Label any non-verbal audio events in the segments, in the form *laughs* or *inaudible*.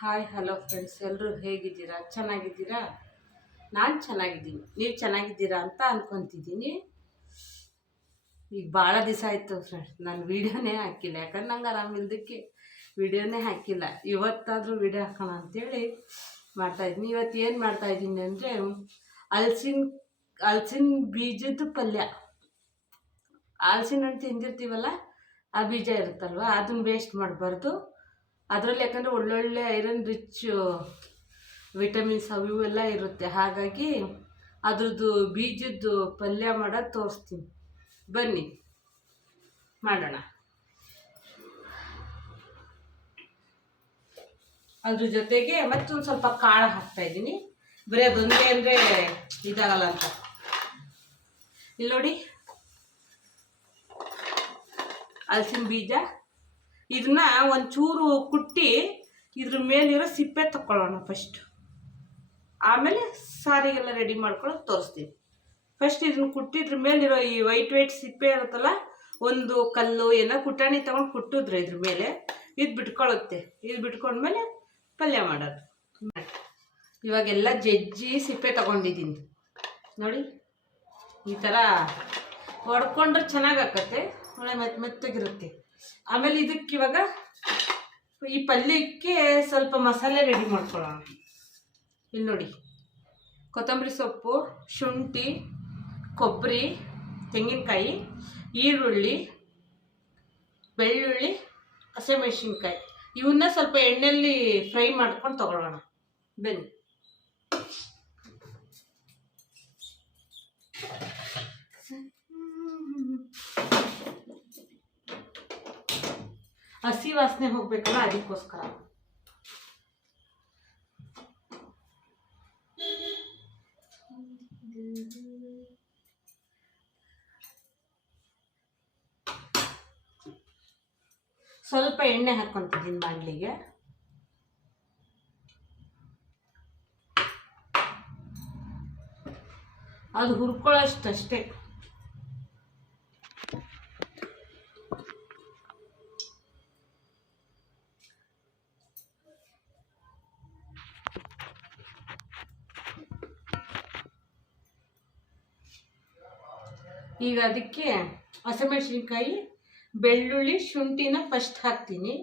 Hi, hello friends ಎಲ್ಲರೂ ಹೇಗಿದ್ದೀರಾ? ಚೆನ್ನಾಗಿದ್ದೀರಾ? ನಾನು ಚೆನ್ನಾಗಿದ್ದೀನಿ. ನೀವು ಚೆನ್ನಾಗಿದ್ದೀರಾ ಅಂತ ಅಂದ್ಕೊತಿದ್ದೀನಿ ಈಗ ಭಾಳ ದಿವಸ ಆಯಿತು ಫ್ರೆಂಡ್ಸ್, ನಾನು ವೀಡಿಯೋನೇ ಹಾಕಿಲ್ಲ. ಯಾಕಂದ್ರೆ ನಂಗೆ ಆರಾಮಿಲ್ದಕ್ಕೆ ವೀಡಿಯೋನೇ ಹಾಕಿಲ್ಲ. ಇವತ್ತಾದರೂ ವೀಡಿಯೋ ಹಾಕೋಣ ಅಂತೇಳಿ ಮಾಡ್ತಾಯಿದ್ದೀನಿ ಇವತ್ತು ಏನು ಮಾಡ್ತಾಯಿದ್ದೀನಿ ಅಂದರೆ ಹಲ್ಸಿನ ಹಲ್ಸಿನ ಬೀಜದ ಪಲ್ಯ. ಹಲ್ಸಿನ ಹಣ್ಣು ತಿಂದಿರ್ತೀವಲ್ಲ, ಆ ಬೀಜ ಇರುತ್ತಲ್ವ ಅದನ್ನ ವೇಸ್ಟ್ ಮಾಡಬಾರ್ದು. ಅದರಲ್ಲಿ ಯಾಕಂದರೆ ಒಳ್ಳೊಳ್ಳೆ ಐರನ್ ರಿಚ್ ವಿಟಮಿನ್ಸ್ ಅವು ಇವೆಲ್ಲ ಇರುತ್ತೆ. ಹಾಗಾಗಿ ಅದ್ರದ್ದು ಬೀಜದ್ದು ಪಲ್ಯ ಮಾಡೋದು ತೋರಿಸ್ತೀನಿ. ಬನ್ನಿ, ಮಾಡೋಣ. ಅದ್ರ ಜೊತೆಗೆ ಮತ್ತೊಂದು ಸ್ವಲ್ಪ ಕಾಳು ಹಾಕ್ತಾ ಇದ್ದೀನಿ. ಬರೀ ಅದೊಂದೇ ಅಂದರೆ ಇದಾಗಲ್ಲ ಅಂತ. ಇಲ್ಲಿ ನೋಡಿ. ಹಲ್ಸಿನ ಬೀಜ. ಇದನ್ನ ಒಂಚೂರು ಕುಟ್ಟಿ ಇದ್ರ ಮೇಲಿರೋ ಸಿಪ್ಪೆ ತಕ್ಕೊಳ್ಳೋಣ ಫಸ್ಟ್ ಆಮೇಲೆ ಸಾರಿಗೆಲ್ಲ ರೆಡಿ ಮಾಡ್ಕೊಳ್ಳೋದು ತೋರಿಸ್ತೀನಿ. ಫಸ್ಟ್ ಇದನ್ನ ಕುಟ್ಟಿದ್ರ ಮೇಲಿರೋ ಈ ವೈಟ್ ವೈಟ್ ಸಿಪ್ಪೆ ಇರುತ್ತಲ್ಲ, ಒಂದು ಕಲ್ಲು ಎಲ್ಲ ಕುಟಾಣಿ ತಗೊಂಡು ಕುಟ್ಟಿದ್ರೆ ಇದ್ರ ಮೇಲೆ ಇದು ಬಿಟ್ಕೊಳ್ಳುತ್ತೆ ಇದು ಬಿಟ್ಕೊಂಡ್ಮೇಲೆ ಪಲ್ಯ ಮಾಡೋದು. ಇವಾಗೆಲ್ಲ ಜಜ್ಜಿ ಸಿಪ್ಪೆ ತಗೊಂಡಿದ್ದೀನಿ. ನೋಡಿ, ಈ ಥರ ಹೊಡ್ಕೊಂಡ್ರೆ ಚೆನ್ನಾಗಿ ಆಕತ್ತೆ ಒಳ್ಳೆ ಮೆತ್ ಮೆತ್ತಗಿರುತ್ತೆ. ಆಮೇಲೆ ಇದಕ್ಕೆ ಇವಾಗ ಈ ಪಲ್ಯಕ್ಕೆ ಸ್ವಲ್ಪ ಮಸಾಲೆ ರೆಡಿ ಮಾಡ್ಕೊಳ್ಳೋಣ. ಇಲ್ಲಿ ನೋಡಿ. ಕೊತ್ತಂಬರಿ ಸೊಪ್ಪು, ಶುಂಠಿ, ಕೊಬ್ಬರಿ, ತೆಂಗಿನಕಾಯಿ, ಈರುಳ್ಳಿ, ಬೆಳ್ಳುಳ್ಳಿ, ಹಸಿಮೆಣ್ಸಿನ್ಕಾಯಿ. ಇವನ್ನ ಸ್ವಲ್ಪ ಎಣ್ಣೆಯಲ್ಲಿ ಫ್ರೈ ಮಾಡ್ಕೊಂಡು ತಗೊಳ್ಳೋಣ. ಬನ್ನಿ. ಹಸಿ ವಾಸನೆ ಹೋಗ್ಬೇಕಲ್ಲ ಅದಕ್ಕೋಸ್ಕರ. ಸ್ವಲ್ಪ ಎಣ್ಣೆ ಹಾಕ್ಕೊಂತಿದ್ದೀನಿ ಬಾಣಲಿಗೆ. ಅದು ಹುರ್ಕೊಳ್ಳೋಷ್ಟಷ್ಟೇ. ಈಗ ಅದಕ್ಕೆ ಹಸಿಮೆಣಸಿನ್ಕಾಯಿ ಬೆಳ್ಳುಳ್ಳಿ ಶುಂಠಿನ ಫಸ್ಟ್ ಹಾಕ್ತೀನಿ.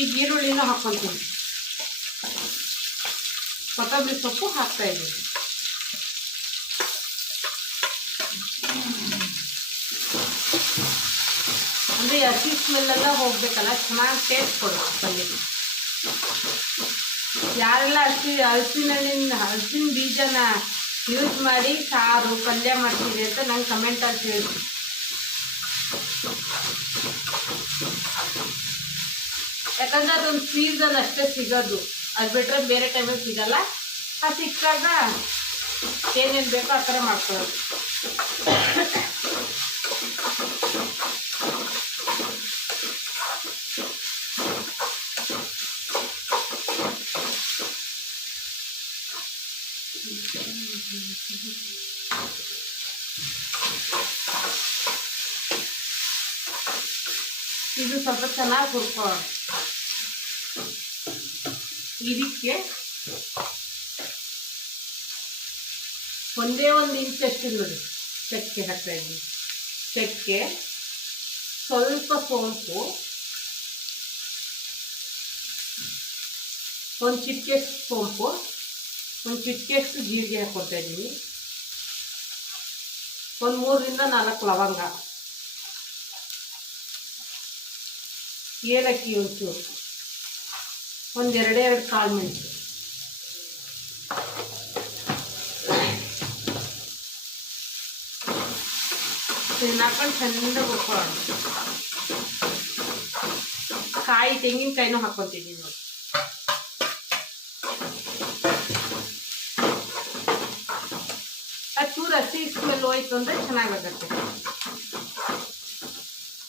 ಈಗ ಈರುಳ್ಳಿನ ಹಾಕ್ಕೊತೀನಿ. ಕೊತ್ತಂಬರಿ ಸೊಪ್ಪು ಹಾಕ್ತಾ ಇದ್ದೀನಿ. ಅಂದರೆ ಹಸಿ ಸ್ಮೆಲ್ಲೆಲ್ಲ ಹೋಗ್ಬೇಕಲ್ಲ, ಚೆನ್ನಾಗಿ ಟೇಸ್ಟ್ ಕೊಡುತ್ತೆ ಪಲ್ಯಕ್ಕೆ ಯಾರೆಲ್ಲ ಹಸಿ ಹಲಸಿನ ಹಲಸಿನ ಬೀಜನ ಯೂಸ್ ಮಾಡಿ ಸಾರು, ಪಲ್ಯ ಮಾಡ್ತೀರಿ ಅಂತ ನಂಗೆ ಕಮೆಂಟಲ್ಲಿ ಹೇಳಿ. ಯಾಕಂದ್ರೆ ಅದೊಂದು ಸೀಸನ್ ಅಷ್ಟೇ ಸಿಗೋದು. ಅದು ಬಿಟ್ಟರೆ ಬೇರೆ ಟೈಮಲ್ಲಿ ಸಿಗಲ್ಲ. ಆ ಸಿಕ್ಕಾಗ ಏನೇನು ಬೇಕೋ ಆ ಥರ ಮಾಡ್ಕೊಳ್ಳೋದು. ಇದು ಸ್ವಲ್ಪ ಚೆನ್ನಾಗಿ ಹುರ್ಕೊಳ್ಳೋಣ ಇದಕ್ಕೆ ಒಂದೇ ಒಂದು ಇಂಚಷ್ಟು ನೋಡಿ. ಚಕ್ಕೆ ಹಾಕ್ತಾ ಇದ್ವಿ ಚಕ್ಕೆ ಸ್ವಲ್ಪ ಸೋಂಪು. ಒಂದು ಚಿಟಿಕೆ ಸೋಂಪು. ಒಂದು ಚಿಟಿಕೆಷ್ಟು ಜೀರಿಗೆ ಹಾಕ್ಕೊಳ್ತಾ ಇದ್ದೀನಿ. ಒಂದು ಮೂರರಿಂದ ನಾಲ್ಕು ಲವಂಗ. ಏಲಕ್ಕಿ ಒಂಚೂರು. ಒಂದು ಒಂದೆರಡೇ ಎರಡು ಕಾಳು ಮೆಣಸು. ಹಾಕೊಂಡು ಚೆಂದ ಹುಡ್ಕೊಳ್ಳೋಣ ಕಾಯಿ ತೆಂಗಿನಕಾಯಿನೂ ಹಾಕ್ಕೊತೀನಿ ನೋಡಿ ಅದು ಚೂರು ಹಸಿ ಸ್ಮೆಲ್ ಹೋಯ್ತು ಅಂದರೆ ಚೆನ್ನಾಗಾಗತ್ತೆ.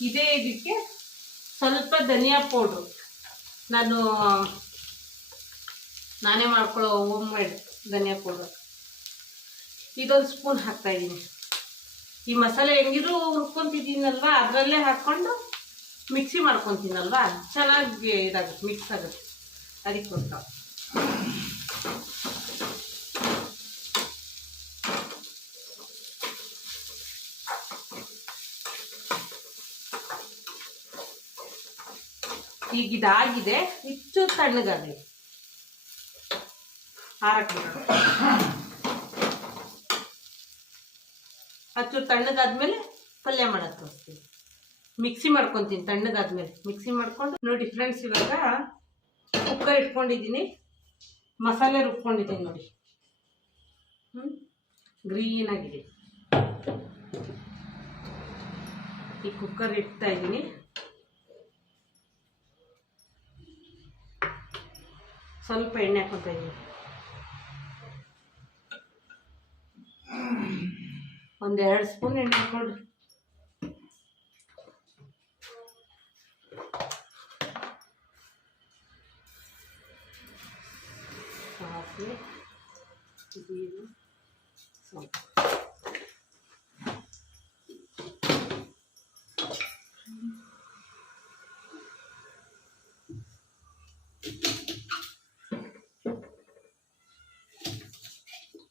ಇದೇ ಇದಕ್ಕೆ ಸ್ವಲ್ಪ ಧನಿಯಾ ಪೌಡ್ರು. ನಾನು, ನಾನೇ ಮಾಡ್ಕೊಳ್ಳೋ ಹೋಮ್ ಮೇಡ್ ಧನಿಯಾ ಪೌಡ್ರು. ಇದೊಂದು ಸ್ಪೂನ್ ಹಾಕ್ತಾ ಇದ್ದೀನಿ. ಈ ಮಸಾಲೆ ಹೆಂಗಿದ್ರು ಹುರ್ಕೊಂತಿದ್ದೀನಲ್ವಾ? ಅದರಲ್ಲೇ ಹಾಕ್ಕೊಂಡು ಮಿಕ್ಸಿ ಮಾಡ್ಕೊತೀನಲ್ವಾ? ಚೆನ್ನಾಗಿ ಇದಾಗುತ್ತೆ ಮಿಕ್ಸ್ ಆಗುತ್ತೆ. ಅದಕ್ಕೋಸ್ಕರ. ಈಗ ಇದಾಗಿದೆ. ಹೆಚ್ಚು ತಣ್ಣಗಾಗಲಿ ಹಾರಕ್ಕೆ ಹಚ್ಚು ತಣ್ಣಗಾದ್ಮೇಲೆ ಪಲ್ಯ ಮಾಡೋದು ತೋರಿಸ್ತೀವಿ ಮಿಕ್ಸಿ ಮಾಡ್ಕೊತೀನಿ ತಣ್ಣಗಾದ್ಮೇಲೆ ಮಿಕ್ಸಿ ಮಾಡ್ಕೊಂಡು, ನೋಡಿ ಫ್ರೆಂಡ್ಸ್ ಇವಾಗ ಕುಕ್ಕರ್ ಇಟ್ಕೊಂಡಿದ್ದೀನಿ. ಮಸಾಲೆ ರುಬ್ಕೊಂಡಿದ್ದೀನಿ ನೋಡಿ. ಹ್ಞೂ ಗ್ರೀನ್ ಆಗಿದೆ. ಈ ಕುಕ್ಕರ್ ಇಡ್ತಾ ಇದ್ದೀನಿ. ಸ್ವಲ್ಪ ಎಣ್ಣೆ ಹಾಕೊತಾ ಇದ್ದೀನಿ ಒಂದೆರಡು ಸ್ಪೂನ್ ಎಣ್ಣೆ ಹಾಕೊಳ್ರಿ ಸಾಸಿವೆ ಜೀರಿಗೆ ಸ್ವಲ್ಪ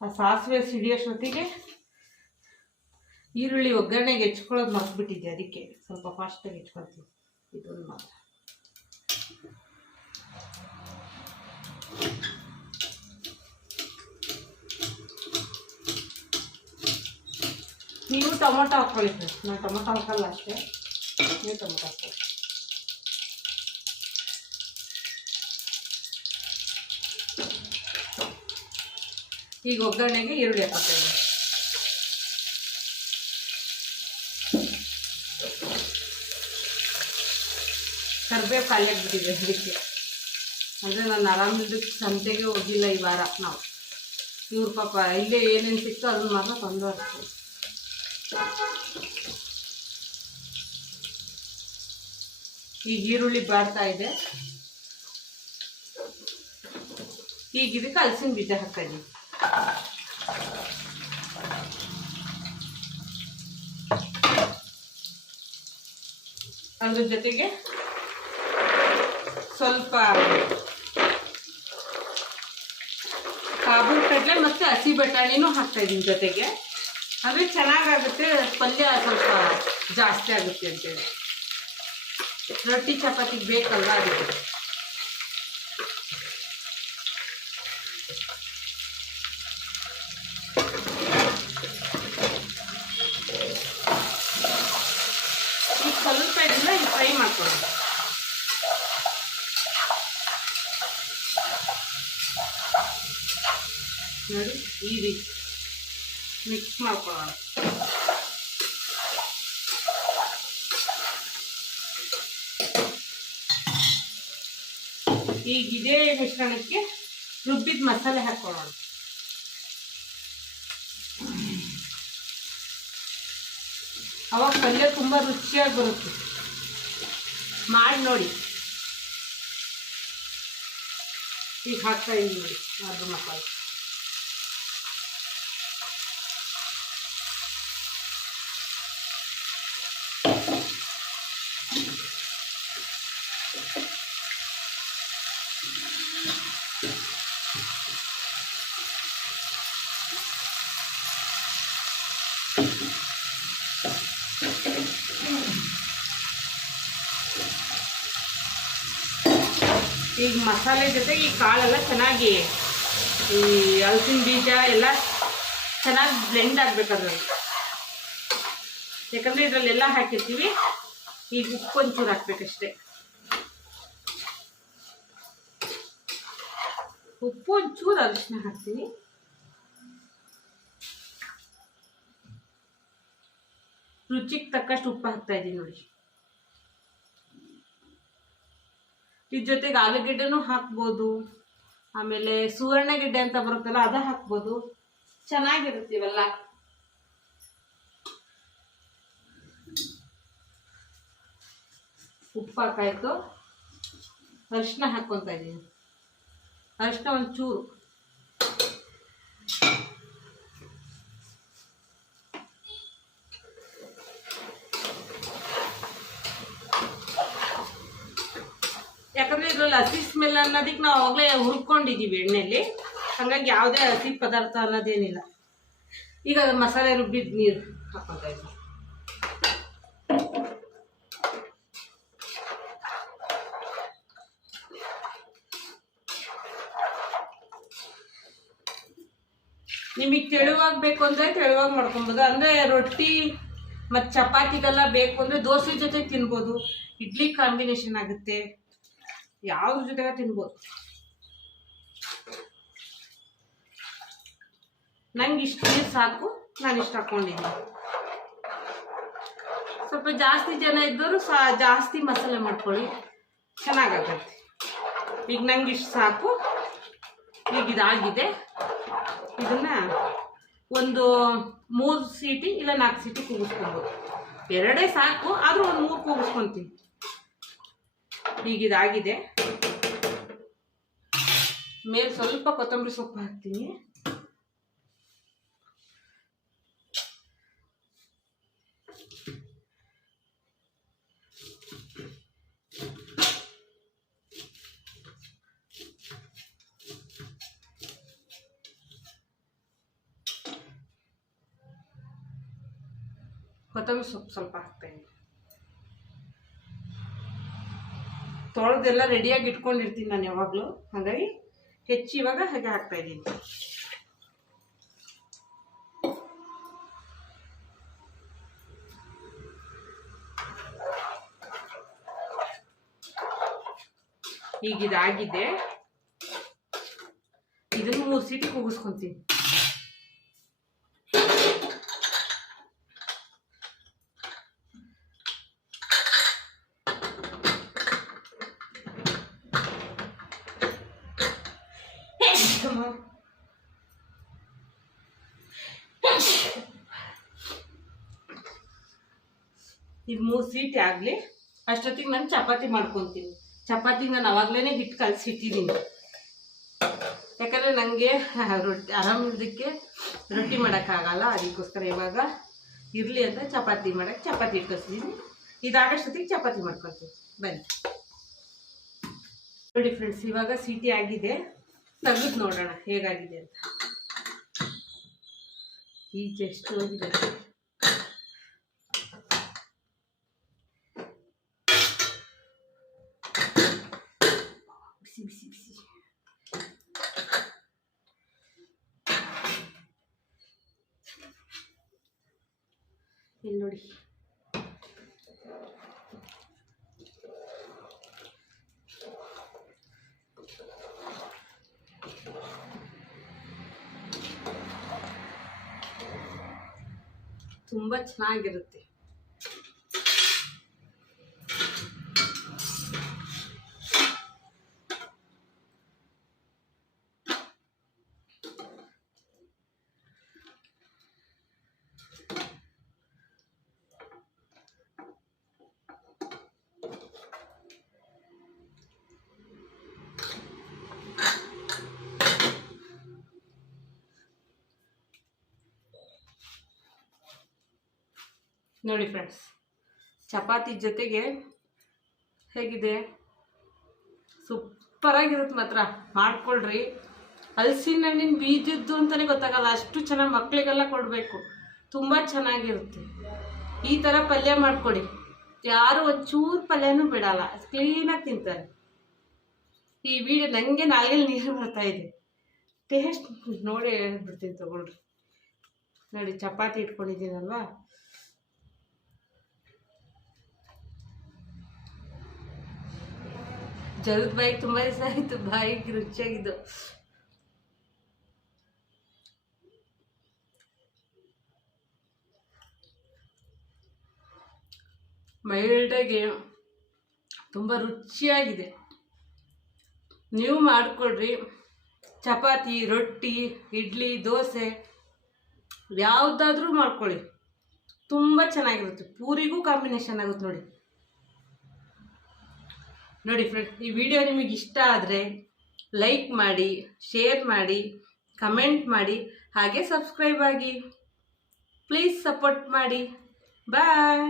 ಆ ಸಾಸಿವೆ ಸಿಡಿಯೋಷ್ಟೊತ್ತಿಗೆ ಈರುಳ್ಳಿ ಒಗ್ಗರಣೆಗೆ ಹೆಚ್ಕೊಳ್ಳೋದು ಮರ್ತ್ಬಿಟ್ಟಿದ್ದೆ, ಅದಕ್ಕೆ ಸ್ವಲ್ಪ ಫಾಸ್ಟಾಗಿ ಹೆಚ್ಕೊಳ್ತೀನಿ. ಇದೊಂದು ಮಾತ್ರ. ನೀವು ಟೊಮೊಟೊ ಹಾಕ್ಕೊಳ್ಳಿ ಫ್ರೆಂಡ್ಸ್ ನಾನು ಟೊಮೊಟೊ ಹಾಕಲ್ಲ ಅಷ್ಟೇ. ನೀವು ಟೊಮೊಟೊ ಹಾಕ್ಕೊಳ್ಳಿ. ಈಗ ಒಗ್ಗರಣೆಗೆ ಈರುಳ್ಳಿ ಹಾಕೋತಾ ಇದ್ದೀನಿ ಖಾಲಿ ಆಗಿಬಿಟ್ಟಿದೆ ಅದಕ್ಕೆ. ಅಂದರೆ ನಾನು ಆರಾಮಿಲ್ಲದ ಸಂತೆಗೆ ಹೋಗಿಲ್ಲ ಈ ವಾರ ನಾವು. ಇವ್ರ ಪಾಪ ಇಲ್ಲೇ ಏನೇನು ಸಿಕ್ತೋ ಅದನ್ನ ಮಾತ್ರ ತಂದು ಹಾಕ್ತೀವಿ. ಈಗ ಈರುಳ್ಳಿ ಬಾಡ್ತಾ ಇದೆ. ಈಗ ಇದಕ್ಕೆ ಹಲಸಿನ ಬೀಜ ಹಾಕ್ತಾ ಇದ್ದೀನಿ ಅದ್ರ ಜೊತೆಗೆ ಸ್ವಲ್ಪ ಕಾಬೂಲ್ ಕಡಲೆ ಮತ್ತು ಹಸಿ ಬಟಾಣಿನೂ ಹಾಕ್ತಾ ಇದ್ದೀನಿ ಜೊತೆಗೆ. ಅಂದರೆ ಚೆನ್ನಾಗಾಗುತ್ತೆ, ಪಲ್ಯ ಸ್ವಲ್ಪ ಜಾಸ್ತಿ ಆಗುತ್ತೆ ಅಂತೇಳಿ. ರೊಟ್ಟಿ ಚಪಾತಿಗೆ ಬೇಕಲ್ವಾ ಅದಕ್ಕೆ ಈಗ ಸ್ವಲ್ಪ ಇದನ್ನ ಈಗ ಫ್ರೈ ಮಾಡ್ಕೊಳ್ಳಿ ಮಿಕ್ಸ್ ಮಾಡ್ಕೊಳ್ಳೋಣ. ಈಗ ಇದೇ ಮಿಶ್ರಣಕ್ಕೆ ರುಬ್ಬಿದ ಮಸಾಲೆ ಹಾಕೊಳ್ಳೋಣ. ಅವಾಗ ಪಲ್ಯ ತುಂಬ ರುಚಿಯಾಗಿ ಬರುತ್ತೆ. ಮಾಡಿ ನೋಡಿ. ಈಗ ಹಾಕ್ತಾ ಇದ್ದೀನಿ ನೋಡಿ ಅದು ಮಸಾಲೆ. ಈಗ ಮಸಾಲೆ ಜೊತೆಗೆ ಈ ಕಾಳೆಲ್ಲ ಚೆನ್ನಾಗಿ ಈ ಹಲಸಿನ ಬೀಜ ಎಲ್ಲ ಚೆನ್ನಾಗಿ ಬ್ಲೆಂಡ್ ಆಗ್ಬೇಕು ಅದ್ರಲ್ಲಿ. ಯಾಕಂದ್ರೆ ಇದರಲ್ಲೆಲ್ಲ ಹಾಕಿರ್ತೀವಿ. ಈಗ ಉಪ್ಪು ಒಂಚೂರು ಹಾಕ್ಬೇಕಷ್ಟೆ. ಉಪ್ಪು ಒಂಚೂರು ಅರಿಶಿನ ಹಾಕ್ತೀನಿ. ರುಚಿಗೆ ತಕ್ಕಷ್ಟು ಉಪ್ಪು ಹಾಕ್ತಾ ಇದ್ದೀನಿ ನೋಡಿ. ಇದ್ರ ಜೊತೆಗೆ ಆಲೂಗೆಡ್ಡೆನೂ ಹಾಕ್ಬೋದು. ಆಮೇಲೆ ಸುವರ್ಣಗೆಡ್ಡೆ ಅಂತ ಬರುತ್ತಲ್ಲ, ಅದ ಹಾಕ್ಬೋದು. ಚೆನ್ನಾಗಿರುತ್ತೆ ಇವೆಲ್ಲ. ಉಪ್ಪು ಹಾಕಾಯ್ತು. ಅರಿಶಿನ ಹಾಕ್ಕೊತಾ ಇದ್ದೀನಿ. ಅರಿಶಿನ ಒಂಚೂರು. ಯಾಕಂದ್ರೆ ಇದ್ರಲ್ಲಿ ಹಸಿ ಸ್ಮೆಲ್ ಅನ್ನೋದಕ್ಕೆ ನಾವು ಅವಾಗಲೇ ಹುರ್ಕೊಂಡಿದ್ದೀವಿ ಎಣ್ಣೆಯಲ್ಲಿ ಹಾಗಾಗಿ ಯಾವುದೇ ಹಸಿ ಪದಾರ್ಥ ಅನ್ನೋದೇನಿಲ್ಲ. ಈಗ ಮಸಾಲೆ ರುಬ್ಬಿದ ನೀರು ಹಾಕೋತಾ ಇದ್ದೀನಿ ನಿಮಗೆ ತೆಳುವಾಗಬೇಕು ಅಂದರೆ ತೆಳುವಾಗಿ ಮಾಡ್ಕೊಬೋದು. ಅಂದರೆ ರೊಟ್ಟಿ ಮತ್ತು ಚಪಾತಿಗೆಲ್ಲ ಬೇಕು ಅಂದರೆ ದೋಸೆ ಜೊತೆ ತಿನ್ಬೋದು. ಇಡ್ಲಿ ಕಾಂಬಿನೇಷನ್ ಆಗುತ್ತೆ. ಯಾವ ಜೊತೆಗೆ ತಿನ್ಬೋದು? ನಂಗೆ ಇಷ್ಟು ಸಾಕು, ನಾನು ಇಷ್ಟು ಹಾಕ್ಕೊಂಡಿದ್ದೀನಿ ಸ್ವಲ್ಪ ಜಾಸ್ತಿ ಜನ ಇದ್ದವರು ಸಾ, ಜಾಸ್ತಿ ಮಸಾಲೆ ಮಾಡ್ಕೊಳ್ಳಿ. ಚೆನ್ನಾಗಾಗತ್ತೆ ಈಗ ನಂಗೆ ಇಷ್ಟು ಸಾಕು. ಈಗ ಇದಾಗಿದೆ. ಇದನ್ನ ಒಂದು ಮೂರು ಸೀಟಿ ಇಲ್ಲ ನಾಲ್ಕು ಸೀಟಿ ಕೂಗಿಸ್ಕೊಬೋದು. ಎರಡೇ ಸಾಕು, ಆದರೂ ಒಂದು ಮೂರು ಕೂಗಿಸ್ಕೊತೀನಿ. ಈಗ ಇದಾಗಿದೆ. ಮೇಲೆ ಸ್ವಲ್ಪ ಕೊತ್ತಂಬರಿ ಸೊಪ್ಪು ಹಾಕ್ತೀನಿ. ಕೊತ್ತಂಬರಿ ಸೊಪ್ಪು ಸ್ವಲ್ಪ ಹಾಕ್ತೇನೆ. ತೊಳೆದೆಲ್ಲ ರೆಡಿಯಾಗಿ ಇಟ್ಕೊಂಡಿರ್ತೀನಿ ನಾನು ಯಾವಾಗಲೂ. ಹಾಗಾಗಿ ಹೆಚ್ಚು ಇವಾಗ ಹಾಗೆ ಹಾಕ್ತಾ ಇದ್ದೀನಿ. ಈಗ ಇದಾಗಿದೆ. ಇದನ್ನು ಮೂರು ಸೀಟಿ ಕೂಗಿಸ್ಕೊಂತೀನಿ. ಇದು ಮೂರು ಸೀಟಿ ಆಗಲಿ, ಅಷ್ಟೊತ್ತಿಗೆ ನಾನು ಚಪಾತಿ ಮಾಡ್ಕೊತೀನಿ. ಚಪಾತಿ ನಾನು ಅವಾಗಲೇ ಹಿಟ್ಟು ಕಲಸಿಟ್ಟಿದ್ದೀನಿ ಯಾಕಂದರೆ ನನಗೆ *laughs* ರೊಟ್ಟಿ ಆರಾಮಿದ್ದಕ್ಕೆ ರೊಟ್ಟಿ ಮಾಡೋಕ್ಕಾಗಲ್ಲ ಅದಕ್ಕೋಸ್ಕರ ಇವಾಗ ಇರಲಿ ಅಂತ ಚಪಾತಿ ಮಾಡೋಕ್ಕೆ ಚಪಾತಿ ಇಟ್ಕೊಸಿದ್ದೀನಿ ಇದಾಗಷ್ಟೊತ್ತಿಗೆ ಚಪಾತಿ ಮಾಡ್ಕೊತೀನಿ. ಬನ್ನಿ. ನೋಡಿ ಫ್ರೆಂಡ್ಸ್ ಇವಾಗ ಸೀಟಿ ಆಗಿದೆ. ತೆಗೆದು ನೋಡೋಣ ಹೇಗಾಗಿದೆ ಅಂತ. ಈಗ ಎಷ್ಟು ಹೋಗಿದೆ. ನೋಡಿ. ತುಂಬ ಚೆನ್ನಾಗಿರುತ್ತೆ. ನೋಡಿ ಫ್ರೆಂಡ್ಸ್ ಚಪಾತಿ ಜೊತೆಗೆ ಹೇಗಿದೆ? ಸೂಪರಾಗಿರುತ್ತೆ ಮಾತ್ರ, ಮಾಡ್ಕೊಳ್ರಿ. ಹಲಸಿನ ಹಣ್ಣಿನ ಬೀಜದ್ದು ಅಂತಲೇ ಗೊತ್ತಾಗಲ್ಲ, ಅಷ್ಟು ಚೆನ್ನಾಗಿ ಮಕ್ಕಳಿಗೆಲ್ಲ ಕೊಡಬೇಕು. ತುಂಬ ಚೆನ್ನಾಗಿರುತ್ತೆ. ಈ ಥರ ಪಲ್ಯ ಮಾಡಿಕೊಡಿ. ಯಾರು ಒಂಚೂರು ಪಲ್ಯನೂ ಬಿಡಲ್ಲ ಕ್ಲೀನಾಗಿ ತಿಂತಾರೆ. ಈ ವಿಡಿಯೋ ನನಗೆ ನಾಲ್ಗೆಲ್ಲಿ ನೀರು ಬರ್ತಾ ಇದೆ. ಟೇಸ್ಟ್ ನೋಡಿ ಹೇಳ್ಬಿಡ್ತೀನಿ ತಗೊಳ್ರಿ. ನೋಡಿ, ಚಪಾತಿ ಇಟ್ಕೊಂಡಿದ್ದೀನಲ್ವಾ? ಜಲದ ಬಾಯಿಗೆ ತುಂಬ ದಿವಸ ಆಯಿತು. ಬಾಯಿಗೆ ರುಚಿಯಾಗಿದ್ದು. ಮೈಲ್ಡಾಗಿ ತುಂಬ ರುಚಿಯಾಗಿದೆ. ನೀವು ಮಾಡಿಕೊಡ್ರಿ. ಚಪಾತಿ, ರೊಟ್ಟಿ, ಇಡ್ಲಿ, ದೋಸೆ ಯಾವುದಾದ್ರೂ ಮಾಡ್ಕೊಳ್ಳಿ. ತುಂಬ ಚೆನ್ನಾಗಿರುತ್ತೆ. ಪೂರಿಗೂ ಕಾಂಬಿನೇಷನ್ ಆಗುತ್ತೆ ನೋಡಿ. ನೋಡಿ ಫ್ರೆಂಡ್ಸ್ ಈ ವಿಡಿಯೋ ನಿಮಗೆ ಇಷ್ಟ ಆದರೆ ಲೈಕ್ ಮಾಡಿ ಶೇರ್ ಮಾಡಿ ಕಮೆಂಟ್ ಮಾಡಿ, ಹಾಗೆ ಸಬ್ಸ್ಕ್ರೈಬ್ ಆಗಿ. ಪ್ಲೀಸ್ ಸಪೋರ್ಟ್ ಮಾಡಿ. ಬಾಯ್